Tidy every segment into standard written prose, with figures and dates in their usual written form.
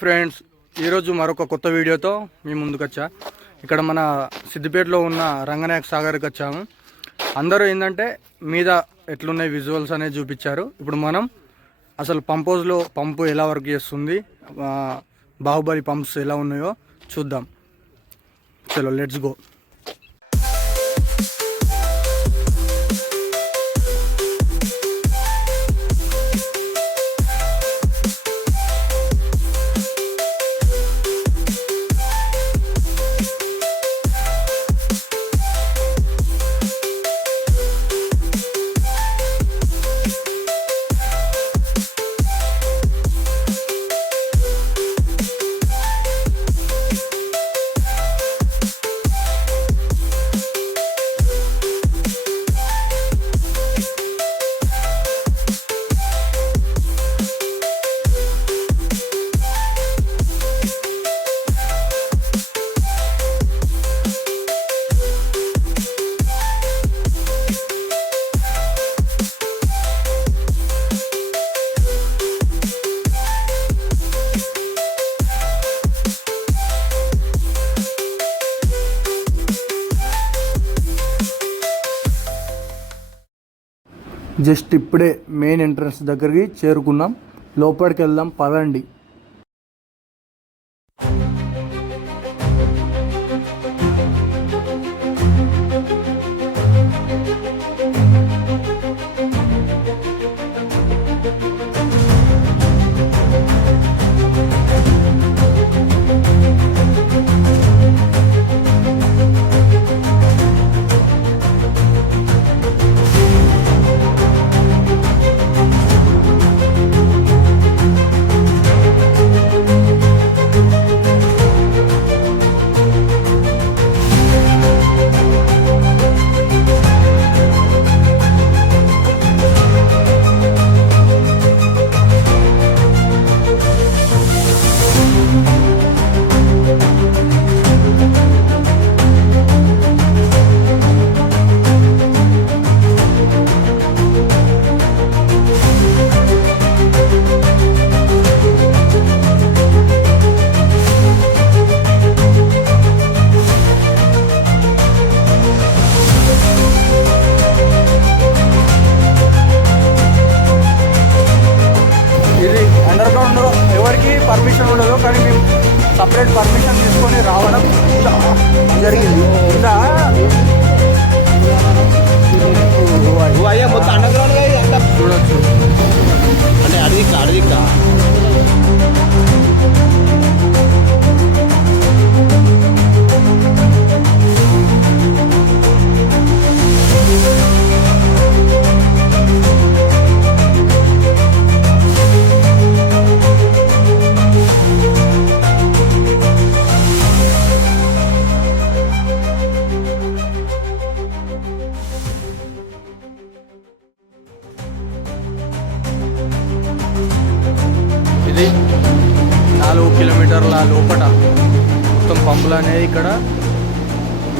Friends, ఈరోజు మరొక కొత్త వీడియోతో మీ ముందుకు వచ్చా. ఇక్కడ మన సిద్దిపేటలో ఉన్న రంగనాయక సాగర్కి వచ్చాము. అందరూ ఏంటంటే మీద ఎట్లున్నాయి విజువల్స్ అనేది చూపించారు. ఇప్పుడు మనం అసలు పంపోజ్లో పంపు ఎలా వర్క్ చేస్తుంది, బాహుబలి పంప్స్ ఎలా ఉన్నాయో చూద్దాం. చలో లెట్స్ గో. జస్ట్ ఇప్పుడే మెయిన్ ఎంట్రన్స్ దగ్గరికి చేరుకున్నాం. లోపలికి వెళ్దాం పదండి. పర్మిషన్ ఉండదు, కానీ మేము సపరేట్ పర్మిషన్ తీసుకొని రావడం జరిగింది. ఇంకా మొత్తం అండర్గ్రౌండ్ చూడొచ్చు. అంటే అడిగి ఇది 4 కిలోమీటర్ల లోపల మొత్తం పంపులు అనేవి ఇక్కడ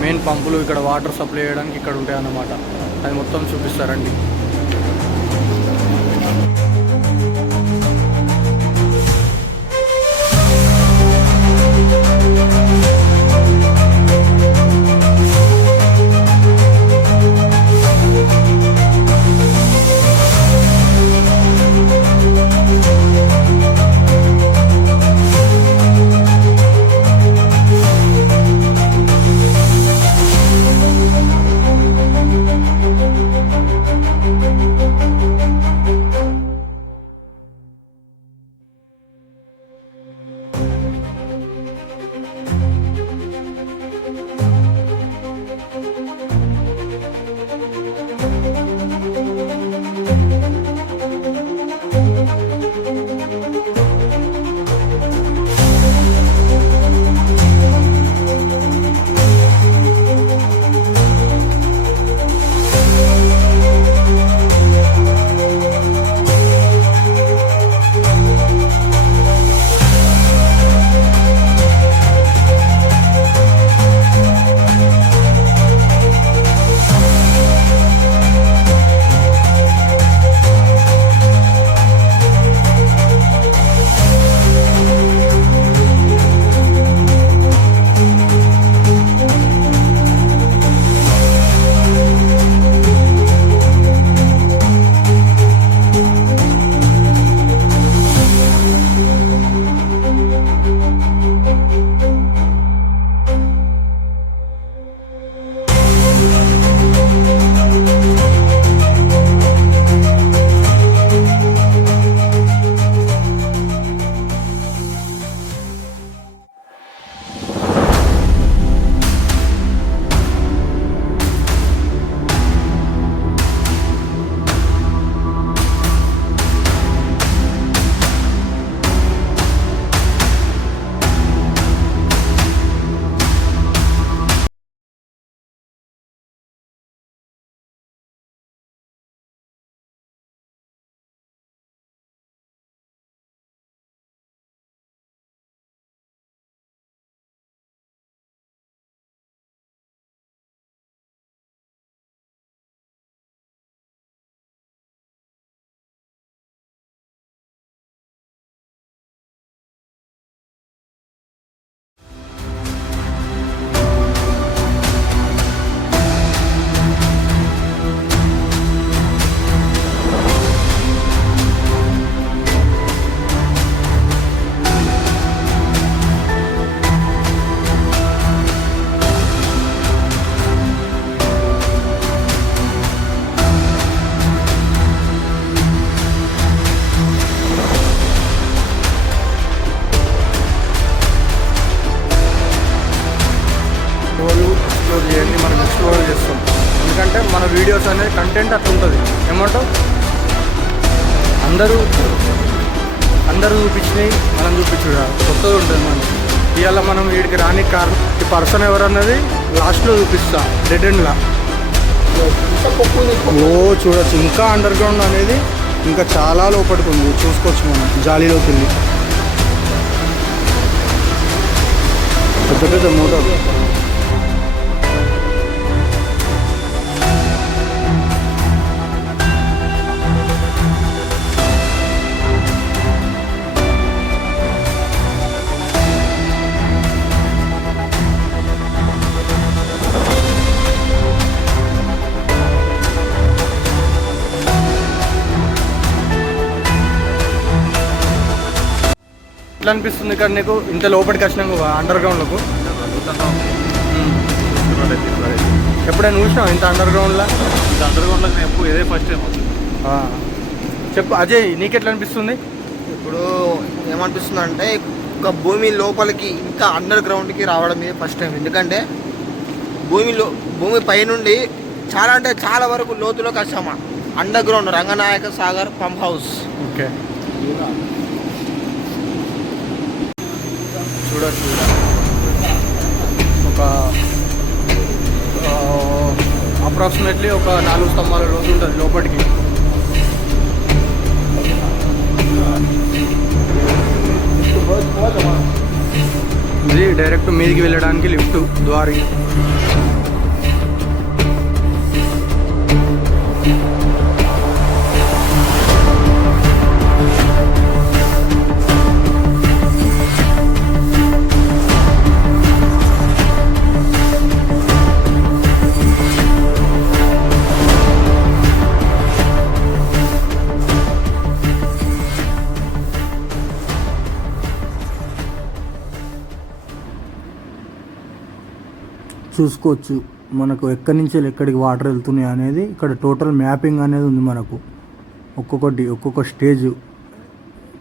మెయిన్ పంపులు ఇక్కడ వాటర్ సప్లై చేయడానికి ఇక్కడ ఉంటాయి అన్నమాట. అది మొత్తం చూపిస్తారండి. మన వీడియోస్ అనేది కంటెంట్ అట్లా ఉంటుంది. ఏమంటావు? అందరూ చూపించినాయి మనం చూపించుడా కొత్తది ఉంటుంది. మనం ఇవాళ మనం వీడికి రాని కారణం ఈ పర్సన్ ఎవరన్నది లాస్ట్లో చూపిస్తా. డెడ్ ఎండ్లా చూడొచ్చు. ఇంకా అండర్ గ్రౌండ్ అనేది ఇంకా చాలా లోపలికి ఉంది. చూసుకోవచ్చు మనం జాలీలోకి వెళ్ళి. పెద్ద పెద్ద మోటార్ ఎట్లా అనిపిస్తుంది ఇక్కడ నీకు ఇంత లోపలికి వచ్చినాక అండర్ గ్రౌండ్లకు? ఎప్పుడైనా చూసినావు ఇంత అండర్ గ్రౌండ్లో? అండర్ గ్రౌండ్లో నేను ఎప్పుడు ఇదే ఫస్ట్ టైం. చెప్పు అజయ్, నీకెట్లా అనిపిస్తుంది? ఇప్పుడు ఏమనిపిస్తుంది అంటే ఒక భూమి లోపలికి ఇంకా అండర్ గ్రౌండ్కి రావడం ఇది ఫస్ట్ టైం. ఎందుకంటే భూమి పైనుండి చాలా అంటే చాలా వరకు లోతులోకి వచ్చామా. Under ground Ranganayaka Sagar pump house. Okay, చూడచ్చు. ఒక అప్రాక్సిమేట్లీ ఒక 4 స్తంభాల లోతు ఉంటుంది లోపలికి. ఇది డైరెక్ట్ మీదికి వెళ్ళడానికి లిఫ్ట్ ద్వారి. చూసుకోవచ్చు మనకు ఎక్కడి నుంచి ఎక్కడికి వాటర్ వెళ్తున్నాయి అనేది. ఇక్కడ టోటల్ మ్యాపింగ్ అనేది ఉంది మనకు. ఒక్కొక్క స్టేజ్,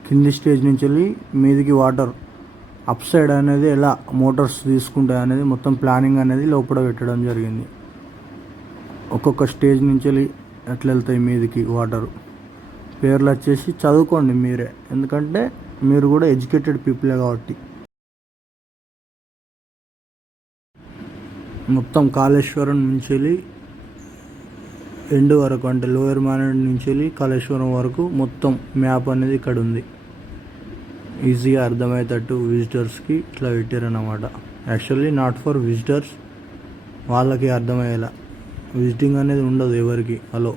కింది స్టేజ్ నుంచి వెళ్ళి మీదికి వాటర్ అప్ సైడ్ అనేది ఎలా మోటార్స్ తీసుకుంటాయి అనేది మొత్తం ప్లానింగ్ అనేది లోపల పెట్టడం జరిగింది. ఒక్కొక్క స్టేజ్ నుంచి వెళ్ళి ఎట్లా వెళ్తాయి మీదికి వాటర్. పేర్లు వచ్చేసి చదువుకోండి మీరే, ఎందుకంటే మీరు కూడా ఎడ్యుకేటెడ్ పీపులే కాబట్టి. మొత్తం కాళేశ్వరం నుంచి వెళ్ళి ఎండ్ వరకు, అంటే లోయర్ మానేడ్ నుంచి వెళ్ళి కాళేశ్వరం వరకు మొత్తం మ్యాప్ అనేది ఇక్కడ ఉంది. ఈజీగా అర్థమయ్యేటట్టు విజిటర్స్కి ఇట్లా పెట్టారన్నమాట. యాక్చువల్లీ నాట్ ఫర్ విజిటర్స్, వాళ్ళకి అర్థమయ్యేలా. విజిటింగ్ అనేది ఉండదు ఎవరికి. హలో,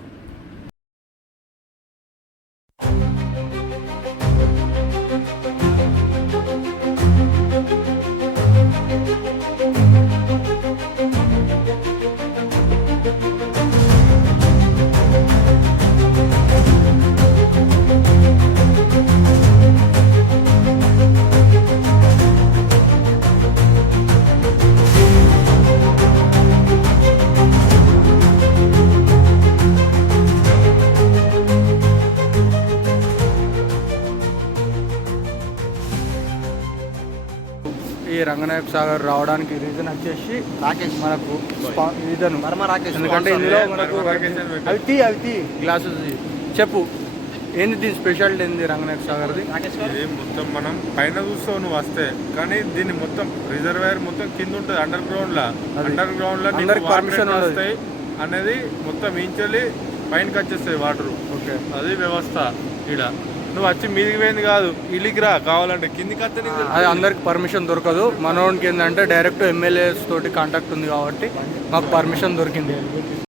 ఈ రంగనాయక సాగర్ రావడానికి రీజన్ వచ్చేసి రాకేష్ మనకు ఇతను వర్మ రాకేష్. ఎందుకంటే ఇందులో మనకు అవి గ్లాసెస్. చెప్పు ఏంది దీని స్పెషాలిటీ ఏంది రంగనాయక సాగర్ది? ఇది మొత్తం మనం పైన చూస్తావు నువ్వు వస్తే, కానీ దీన్ని మొత్తం రిజర్వాయర్ మొత్తం కింద ఉంటుంది అండర్ గ్రౌండ్ లా. అండర్ గ్రౌండ్ లో అందరికి పర్మిషన్ వస్తాయి అనేది మొత్తం ఇంచెల్లి పైనకి వచ్చేస్తాయి వాటర్. ఓకే, అది వ్యవస్థ. ఇక్కడ నువ్వు వచ్చి మీదికి పోయింది కాదు, ఇల్లికి రా కావాలంటే, కిందికి వస్తే అది అందరికి పర్మిషన్ దొరకదు. మనోడికి ఏంటంటే డైరెక్ట్ ఎమ్మెల్యేస్ తోటి కాంటాక్ట్ ఉంది కాబట్టి మాకు పర్మిషన్ దొరికింది.